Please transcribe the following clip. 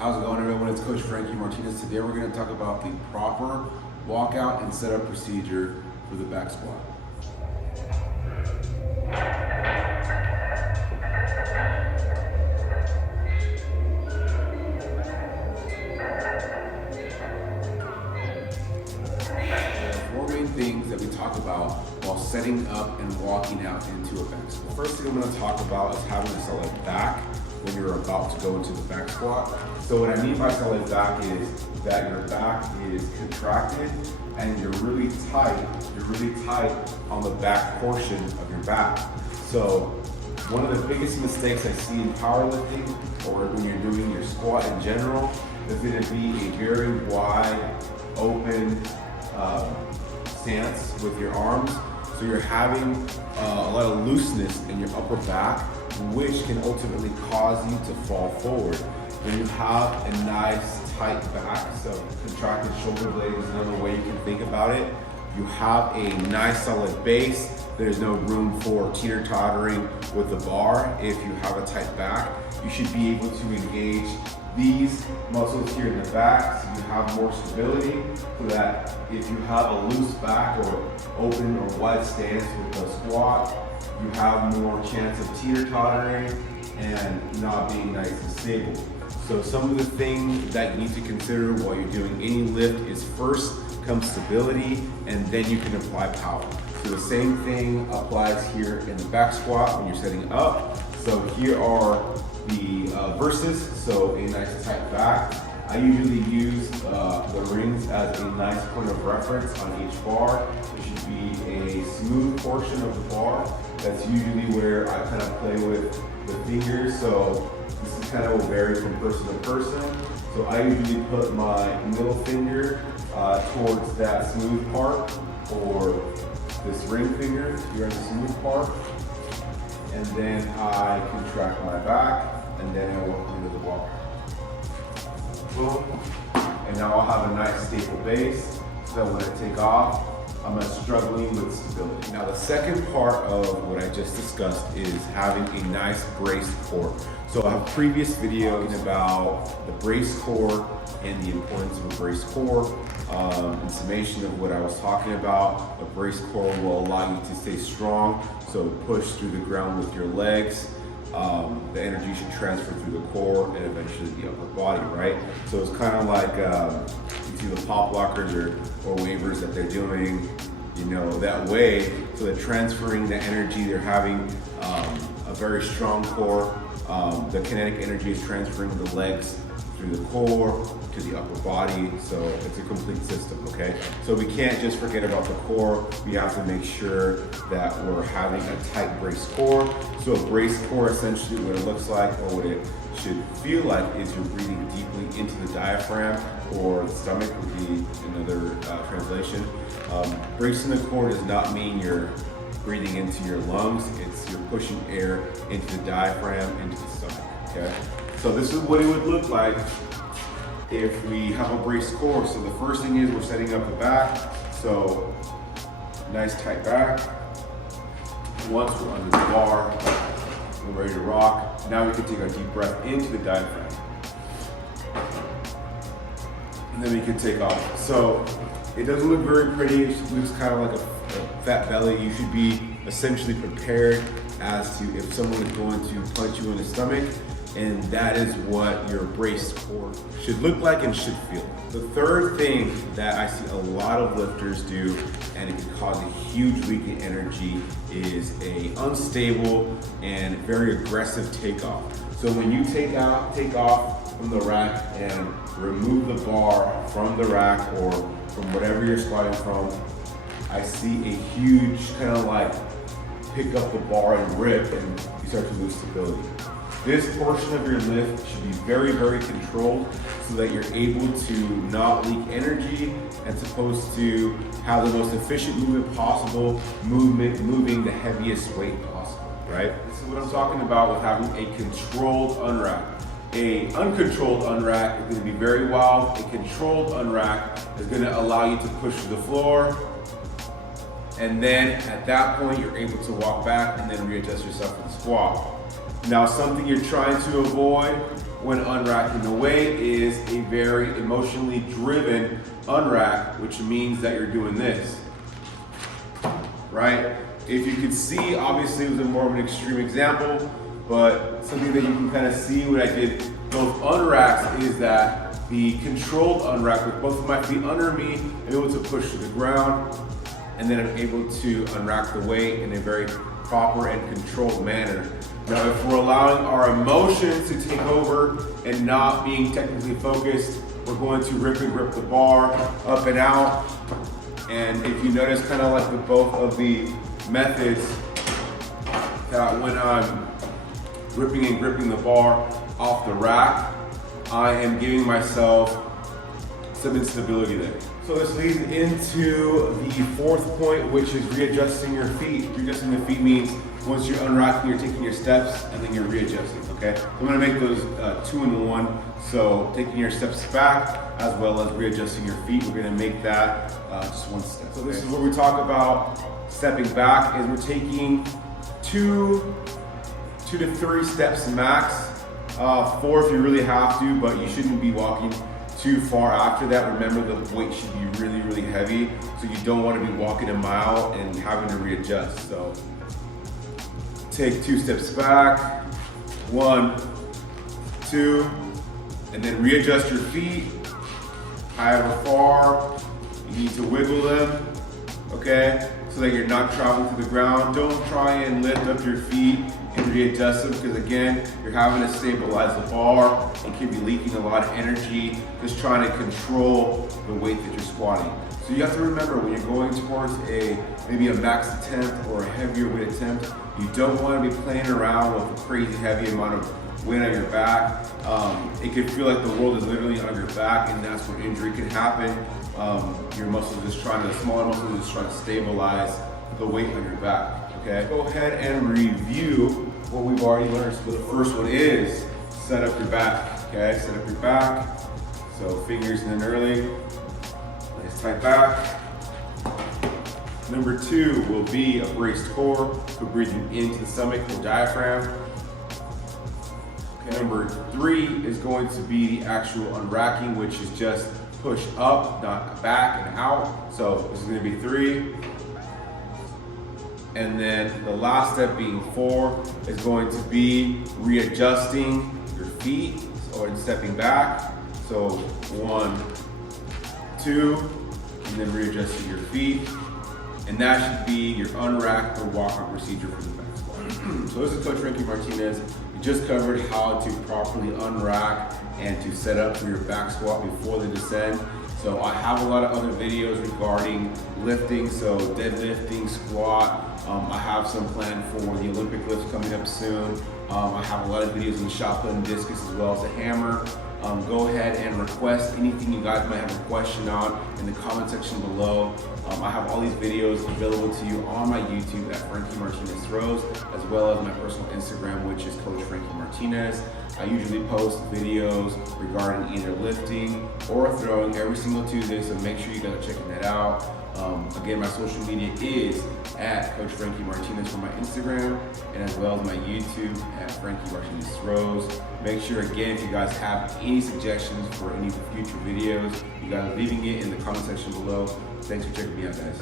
How's it going, everyone? It's Coach Frankie Martinez. Today we're going to talk about the proper walkout and setup procedure for the back squat. Four main things that we talk about while setting up and walking out into a back squat. First thing I'm going to talk about is having a solid back when you're about to go into the back squat. So what I mean by solid back is that your back is contracted and you're really tight on the back portion of your back. So one of the biggest mistakes I see in powerlifting or when you're doing your squat in general is going to be a very wide open stance with your arms. So you're having a lot of looseness in your upper back, which can ultimately cause you to fall forward. When you have a nice tight back, so contracted shoulder blade is another way you can think about it. You have a nice solid base. There's no room for teeter-tottering with the bar. If you have a tight back, you should be able to engage these muscles here in the back so you have more stability, so that if you have a loose back or open or wide stance with the squat, you have more chance of teeter-tottering and not being nice and stable. So some of the things that you need to consider while you're doing any lift is first comes stability, and then you can apply power. So the same thing applies here in the back squat when you're setting up. So here are the verses, so a nice tight back. I usually use the rings as a nice point of reference on each bar. It should be a smooth portion of the bar. That's usually where I kind of play with the fingers. So this is kind of vary from person to person. So I usually put my middle finger towards that smooth part, or this ring finger here on the smooth part. And then I contract my back, and then I walk into the bar. Boom. And now I'll have a nice stable base, so when I take off, I'm not struggling with stability. Now the second part of what I just discussed is having a nice braced core. So I have previous videos about the braced core and the importance of a braced core. In summation of what I was talking about, a braced core will allow you to stay strong, so push through the ground with your legs. The energy should transfer through the core and eventually the upper body, right? So it's kind of like you see the pop blockers or waivers that they're doing, that way. So they're transferring the energy, they're having a very strong core. The kinetic energy is transferring the legs through the core to the upper body, so it's a complete system, okay? So we can't just forget about the core. We have to make sure that we're having a tight braced core. So a braced core, essentially what it looks like, or what it should feel like, is you're breathing deeply into the diaphragm, or the stomach would be another translation. Bracing the core does not mean you're breathing into your lungs, it's you're pushing air into the diaphragm, into the stomach, okay? So this is what it would look like if we have a braced core. So the first thing is we're setting up the back. So nice tight back. Once we're under the bar, we're ready to rock. Now we can take a deep breath into the diaphragm. And then we can take off. So it doesn't look very pretty. It looks kind of like a fat belly. You should be essentially prepared as to if someone is going to punch you in the stomach, and that is what your braced core should look like and should feel. The third thing that I see a lot of lifters do, and it can cause a huge leak in energy, is a unstable and very aggressive takeoff. So when you take off from the rack and remove the bar from the rack or from whatever you're squatting from, I see a huge kind of like pick up the bar and rip, and you start to lose stability. This portion of your lift should be very, very controlled so that you're able to not leak energy and supposed to have the most efficient movement possible, moving the heaviest weight possible, right? This is what I'm talking about with having a controlled unrack. A uncontrolled unrack is going to be very wild. A controlled unrack is going to allow you to push to the floor, and then at that point you're able to walk back and then readjust yourself for the squat. Now, something you're trying to avoid when unracking. The weight is a very emotionally driven unrack, which means that you're doing this, right? If you could see, obviously it was a more of an extreme example, but something that you can kind of see what I did those unracks is that the controlled unrack with both of my feet under me, I'm able to push to the ground, and then I'm able to unrack the weight in a very proper and controlled manner. Now, if we're allowing our emotions to take over and not being technically focused, we're going to rip and grip the bar up and out. And if you notice, kind of like with both of the methods, that when I'm ripping and gripping the bar off the rack, I am giving myself some instability there. So this leads into the fourth point, which is readjusting your feet. Readjusting the feet means once you're unracking, you're taking your steps and then you're readjusting, okay? I'm gonna make those 2 in 1. So taking your steps back as well as readjusting your feet, we're gonna make that just one step. So this is where we talk about stepping back, is we're taking 2 to 3 steps max, 4 if you really have to, but you shouldn't be walking too far after that. Remember, the weight should be really, really heavy, so you don't want to be walking a mile and having to readjust. So take 2 steps back, 1, 2, and then readjust your feet. However far, you need to wiggle them, okay? So that you're not traveling to the ground. Don't try and lift up your feet and readjust them, because again, you're having to stabilize the bar and can be leaking a lot of energy just trying to control the weight that you're squatting. So you have to remember, when you're going towards maybe a max attempt or a heavier weight attempt, you don't want to be playing around with a crazy heavy amount of weight on your back. It can feel like the world is literally on your back, and that's where injury can happen. Your muscles just trying to, smaller muscles just trying to stabilize the weight on your back. Okay, go ahead and review what we've already learned. So the first one is set up your back. Okay, set up your back. So fingers in early, nice tight back. Number 2 will be a braced core, so breathing into the stomach, the diaphragm. Okay, number 3 is going to be the actual unracking, which is just push up, not back and out. So this is going to be 3. And then the last step being 4 is going to be readjusting your feet or stepping back. So 1, 2, and then readjusting your feet. And that should be your unrack or walk-up procedure for the back squat. So this is Coach Frankie Martinez. We just covered how to properly unrack and to set up for your back squat before the descent. So I have a lot of other videos regarding lifting, so deadlifting, squat. I have some planned for the Olympic lifts coming up soon. I have a lot of videos on shotgun discus as well as the hammer. Go ahead and request anything you guys might have a question on in the comment section below. I have all these videos available to you on my YouTube at Frankie Martinez Throws, as well as my personal Instagram, which is Coach Frankie Martinez. I usually post videos regarding either lifting or throwing every single Tuesday, so make sure you guys are checking that out. Again, my social media is at Coach Frankie Martinez for my Instagram, and as well as my YouTube at Frankie Martinez Throws. Make sure, again, if you guys have any suggestions for any future videos, you guys are leaving it in the comment section below. Thanks for checking me out, guys.